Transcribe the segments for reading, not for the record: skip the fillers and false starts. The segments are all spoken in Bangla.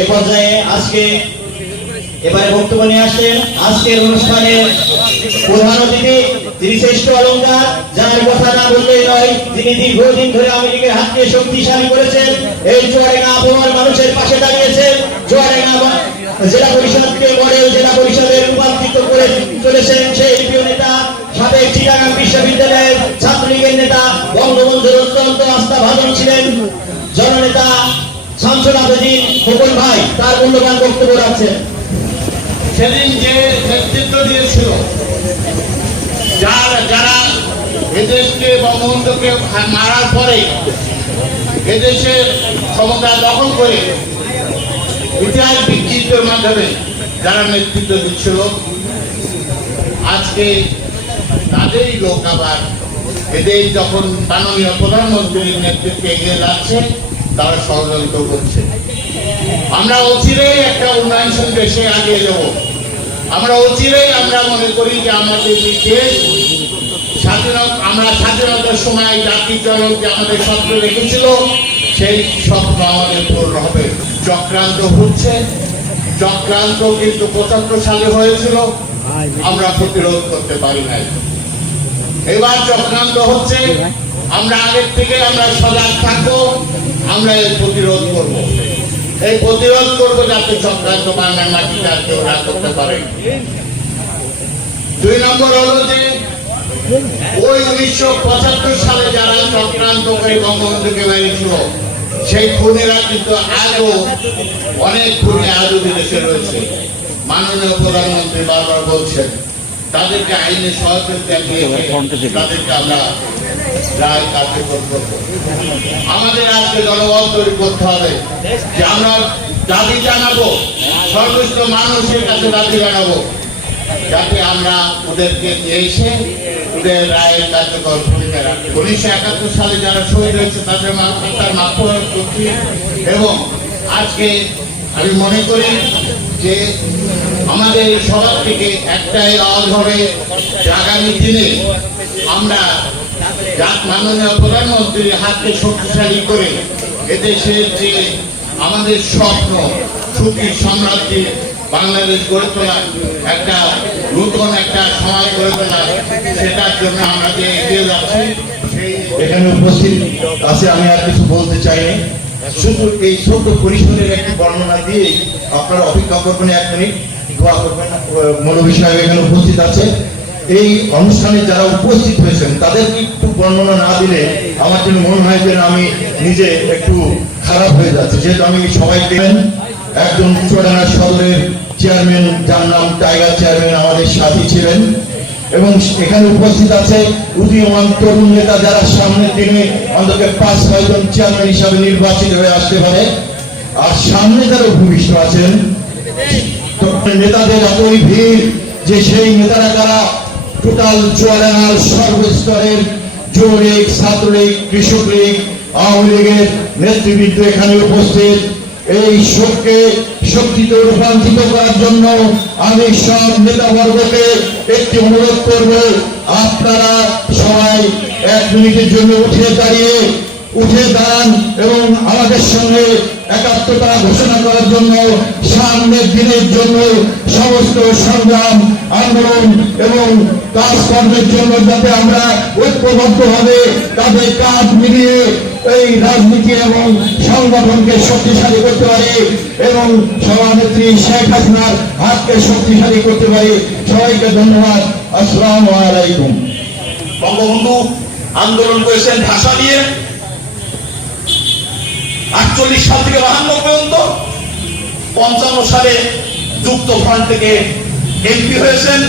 এ পর্যায়ে এবারে বক্তব্য নিয়ে আসেন আজকের অনুষ্ঠানের প্রধান অতিথি, তিনি শ্রেষ্ঠ অলংকার, যার কথা না বললেই নয়। তিনি দীর্ঘদিন ধরে আওয়ামী লীগের হাতকে শক্তিশালী করেছেন, এই চুয়াডাঙ্গা আবহাওয়ার মানুষের পাশে দাঁড়িয়েছেন। চুয়াডাঙ্গা জেলা পরিষদকে মডেল জেলা পরিষদে রূপান্তরিত করে চলেছেন সেই প্রিয় নেতা, সাবেক চিটাগাং বিশ্ববিদ্যালয়ের ছাত্রলীগের নেতা, বঙ্গবন্ধুর অত্যন্ত আস্থাভাজন ছিলেন জননেতা শামসুল আবেদীন খোকন ভাই তার মূল্যবান বক্তব্য রাখছেন। সেদিন যে নেতৃত্ব দিয়েছিল, যারা এদেশকে বঙ্গবন্ধুকে মারার পরে এদেশের ক্ষমতা দখল করে ইতিহাস বিকৃতির মাধ্যমে যারা নেতৃত্ব দিচ্ছিল, আজকে তাদেরই লোক আবার এদের যখন মাননীয় প্রধানমন্ত্রীর নেতৃত্বে এগিয়ে যাচ্ছে, তারা ষড়যন্ত্র করছে। আমরা অচিরেই একটা উন্নয়নশীল দেশে এগিয়ে যাব। আমরা অচিরেই আমরা মনে করি যে আমাদের দেশ আমরা স্বাধীনতার সময় জাতির জনক যে আমাদের স্বপ্ন রেখেছিল, সেই স্বপ্ন আমাদের পূরণ হবে। চক্রান্ত হচ্ছে, চক্রান্ত কিন্তু ৭৫ সালে হয়েছিল, আমরা প্রতিরোধ করতে পারি নাই। এবার চক্রান্ত হচ্ছে, আমরা আগের থেকে আমরা সজাগ থাকবো, আমরা এর প্রতিরোধ করব। এই প্রতিরোধ করবো যাতে চক্রান্ত বাংলার মাটিতে আর কেউ না করতে পারে। ২ নম্বর হলো যে ওই ১৯৭৫ সালে যারা চক্রান্ত করে বঙ্গবন্ধুকে মেরেছিল, সেই খুনিরা কিন্তু আজও অনেক খুনি আজও বিদেশে রয়েছে। মাননীয় প্রধানমন্ত্রী বারবার বলছেন তাদেরকে আইনে সহযোগিতা দিয়ে তাদেরকে আমরা রায় কার্যকর করব। আমাদের আজকে জনবল তৈরি করতে হবে যে আমরা দাবি জানাবো, সর্বোচ্চ মানুষের কাছে দাবি জানাবো, যাতে আমরা ওদেরকে নিয়ে এসে ওদের রায়ের কার্যকর ভূমিকা রাখি। ১৯৭১ সালে যারা শহীদ হয়েছে তাদের মাফরত করছি। এবং আজকে আমি মনে করি যে আমাদের সবার থেকে একটাই আওয়াজ হবে যে আগামী দিনে আমরা মাননীয় প্রধানমন্ত্রীর হাতকে শক্তিশালী করে এদেশের যে আমাদের স্বপ্ন সুখী সমৃদ্ধি বাংলাদেশ গড়ে তোলা, একটা নতুন একটা সমাজ গড়ে তোলা, সেটার জন্য আমরা যে এগিয়ে যাচ্ছি। এখানে উপস্থিত আছে, আমি আর কিছু বলতে চাইনি, শুধু এই ছোট পরিসরের একটি বর্ণনা দিয়ে আপনারা অপেক্ষা করবেন, 1 মিনিট দোয়া করবেন। মৌলভী সাহেব এখানে উপস্থিত আছে, এই অনুষ্ঠানে যারা উপস্থিত হয়েছেন তাদেরকে একটু বর্ণনা না দিলে আমার জন্য মনে হয় যে আমি নিজে একটু খারাপ হয়ে যাচ্ছে। যেহেতু আমি সবাইকে, একজন চুয়াডাঙ্গা সদরের চেয়ারম্যান যার নাম টাইগার চেয়ারম্যান আমাদের সাথী ছিলেন, এবং এখানে উপস্থিত আছে উদীয়মান তরুণ নেতা যারা সামনের দিনে অন্তত ৫-৬ জন চেয়ারম্যান হিসাবে নির্বাচিত হয়ে আসতে পারে। আর সামনে যারা ভূমিষ্ঠ আছেন নেতাদের এতই ভিড় যে সেই নেতারা কারা, টোটাল চুয়াডাঙ্গার সর্বস্তরের যুবলীগ, ছাত্রলীগ, কৃষক লীগ, আওয়ামী লীগের নেতৃবৃন্দ এখানে উপস্থিত। এই শোককে শক্তিতে রূপান্তরিত করার জন্য আমি সব নেতাবর্গকে একটি অনুরোধ করব, আপনারা সবাই 1 মিনিটের জন্য উঠে দাঁড়ান এবং আমাদের সঙ্গে একাত্মতা ঘোষণা করার জন্য সামনের দিনের জন্য সমস্ত সংগ্রাম, আন্দোলন এবং কাজকর্মের জন্য যাতে আমরা ঐক্যবদ্ধভাবে তাদের কাজ মিলিয়ে এই রাজনীতি এবং সংগঠনকে শক্তিশালী করতে পারি এবং সভানেত্রী শেখ হাসিনার হাতকে শক্তিশালী করতে পারি। সবাইকে ধন্যবাদ। আসসালামু আলাইকুম। বঙ্গবন্ধু আন্দোলন করেছেন ভাষা নিয়ে 48 সাল থেকে 52 পর্যন্ত। 55 সালে যুক্ত ফ্রন্ট থেকে এমপি হয়েছেন,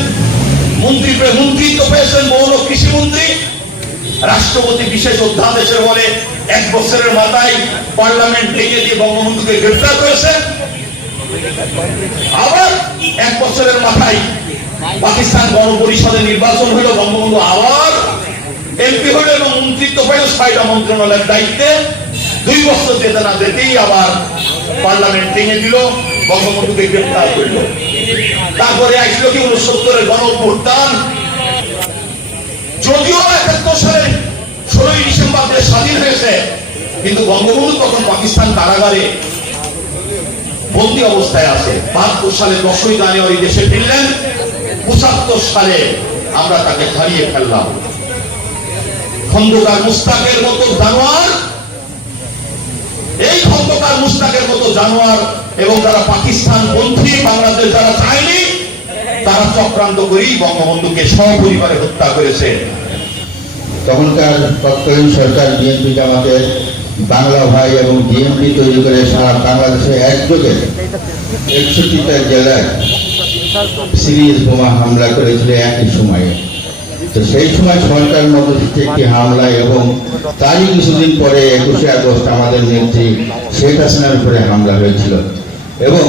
মন্ত্রিত্ব পেয়েছেন বন ও কৃষি মন্ত্রী। রাষ্ট্রপতি বিশেষ অধ্যাদেশের বলে 1 বছরের মাথায় পার্লামেন্ট ভেঙে দিয়ে বঙ্গবন্ধুকে গ্রেফতার করেছে। আবার 1 বছরের মাথায় পাকিস্তান গণপরিষদে নির্বাচন হলো, বঙ্গবন্ধু আবার এমপি হলো এবং মন্ত্রিত্ব পেল 6টা মন্ত্রণালয়ের দায়িত্বে। 2 বছর যেতে না যেতেই আবার পার্লামেন্ট ভেঙে দিল, বঙ্গবন্ধুকে গ্রেফতার করলো। তারপরে আসলো কি 69-এর গণঅভ্যুত্থান। যদিও 71 সালে 16ই ডিসেম্বর দেশ স্বাধীন হয়েছে, কিন্তু বঙ্গবন্ধু তখন পাকিস্তান কারাগারে বন্দী অবস্থায় আছে। ৭২ সালে 10ই জানুয়ারি দেশে ফিরলেন, ৭৫ সালে আমরা তাকে হারিয়ে ফেললাম। খন্দকার মুস্তাকের মতো জানোয়ার, এই খন্দকার মুস্তাকের মতো জানোয়ার এবং যারা পাকিস্তান পন্থী বাংলাদেশ যারা চায়নি, তারা চক্রান্ত করেই বঙ্গবন্ধুকে সপরিবারে হত্যা করেছে। তখনকার তৎকালীন সরকার বিএনপি জামাতের বাংলা ভাই এবং ডিএমপি তৈরি করে সারা বাংলাদেশে একযোগে 61টা জেলায় সিরিয়াস বোমা হামলা করেছিল একই সময়ে। তো সেই সময় সরকার মধ্যে একটি হামলা এবং তারই কিছুদিন পরে 21শে আগস্ট আমাদের নেত্রী শেখ হাসিনার উপরে হামলা হয়েছিল এবং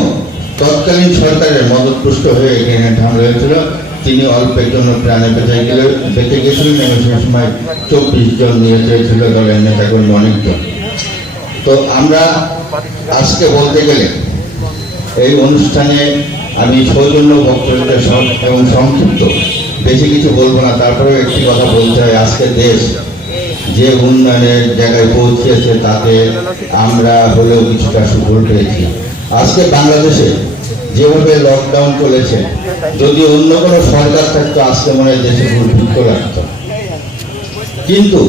তৎকালীন সরকারের মদতপুষ্ট হয়ে গ্রেনেড হামলা হয়েছিল। তিনি অল্পের জন্য প্রাণে বেঁচে গেছিলেন এবং সেই সময় 24 জন নিহত হয়েছিল দলের নেতাকর্মী অনেকজন। তো আমরা আজকে বলতে গেলে এই অনুষ্ঠানে আমি সৌজন্য বক্তব্য এবং সংক্ষিপ্ত, বেশি কিছু বলবো না, তারপরেও একটি কথা বলতে হয়। আজকে দেশ যে উন্নয়নের জায়গায় পৌঁছেছে তাতে আমরা হলেও কিছুটা সুফল পেয়েছি। আজকে বাংলাদেশে যেভাবে লকডাউন চলেছে, যদি অন্য কোনো সরকার থাকতো আজকে মনে হয় দেশে দুর্ভিক্ষ লাগতো, কিন্তু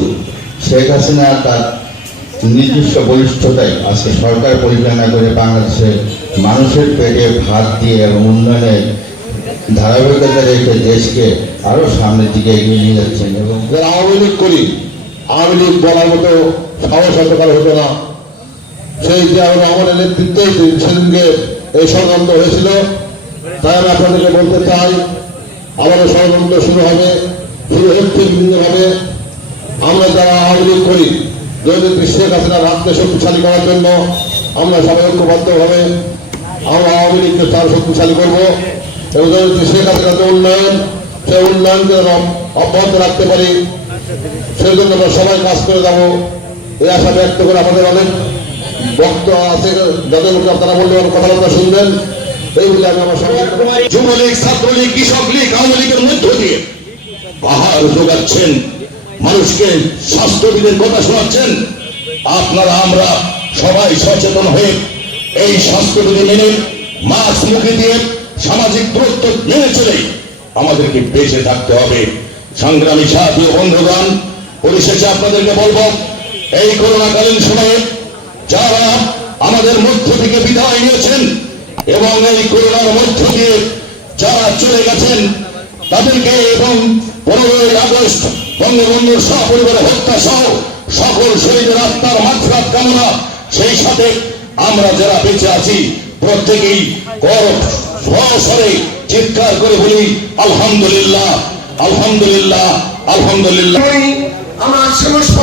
শেখ হাসিনা তার নির্দিষ্ট বলিষ্ঠতায় আজকে সরকার পরিচালনা করে বাংলাদেশের মানুষের পেটে ভাত দিয়ে এবং উন্নয়নের ধারাবাহিকতা রেখে দেশকে আরো সামনের দিকে এগিয়ে নিয়ে যাচ্ছেন। এবং যারা আওয়ামী লীগ করি, আওয়ামী লীগ বলার মতো সাহস হতে পারে হতো না। সেই যে আমাদের নেতৃত্বে সেদিনকে এই ষড়যন্ত্র হয়েছিল, তাই আমি আপনাদেরকে বলতে চাই, আবারও ষড়যন্ত্র শুরু হবে, শুরু হচ্ছে বিভিন্নভাবে। আমরা যারা আওয়ামী লীগ করি, জয়নেত্রী শেখ হাসিনার হাতকে শক্তিশালী করার জন্য আমরা সবাই ঐক্যবদ্ধভাবে আমরা আওয়ামী লীগকে তার শক্তিশালী করবো এবং জয়নেত্রী শেখ হাসিনার যে উন্নয়ন, সেই উন্নয়নকে অব্যাহত রাখতে পারি, সেই জন্য আমরা সবাই কাজ করে যাবো এই আশা ব্যক্ত করে আমাদের অনেক বক্তব্য আছে, যাদের মুখে আপনারা বললে কথাবার্তা শুনবেন, এই বলে আমি আমার সঙ্গে যুবলীগ, ছাত্রলীগ, কৃষক লীগ, আওয়ামী লীগের মধ্য দিয়ে পাহাড় যোগাচ্ছেন, মানুষকে স্বাস্থ্যবিধির কথা শোনাচ্ছেন। আপনারা আমরা সবাই সচেতন হয়ে এই স্বাস্থ্যবিধি মেনে মাস্ক মুখে দিয়ে সামাজিক দূরত্ব মেনে চলে আমাদেরকে বেঁচে থাকতে হবে। সংগ্রামী সাথী ও বন্ধুগণ, পরিশেষে আপনাদেরকে বলবো, এই করোনাকালীন সময়ে যারা আমাদের মধ্য থেকে বিদায় নিয়েছেন এবং এই করোনার মধ্য দিয়ে যারা চলে গেছেন তাদেরকে এবং 15ই আগস্ট বঙ্গবন্ধুর সপরিবারে হত্যা সহ সকল শহীদের আত্মার মাগফিরাত কামনা, সেই সাথে আমরা যারা বেঁচে আছি প্রত্যেকেই স্বরে চিৎকার করে বলি আলহামদুলিল্লাহ, আলহামদুলিল্লাহ, আলহামদুলিল্লাহ। আমার সমস্ত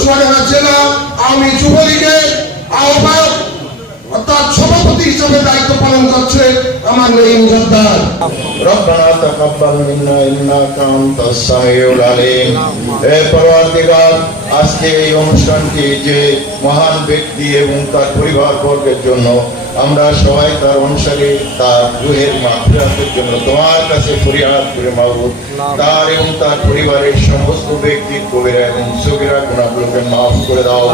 চুয়াডাঙ্গা জেলা আওয়ামী যুবলীগের আহ্বায়ক অর্থাৎ সভাপতি হিসেবে দায়িত্ব পালন করছে আমার নঈম জোদ্দার। ربنا تقبل منا انك انت السميع العليم। হে পরওয়ারদিগার, আজকে এই অনুষ্ঠানটি যে মহান ব্যক্তি এবং তার পরিবার বর্গের জন্য আমরা সবাই তার অনুসারে তার রূহের মাগফিরাতের জন্য তোমার কাছে ফরিয়াদ করে মাবুদ, তার এবং তার পরিবারের সমস্ত ব্যক্তির কবিরা এবং সগীরা গুনাহগুলোকে মাফ করে দাও।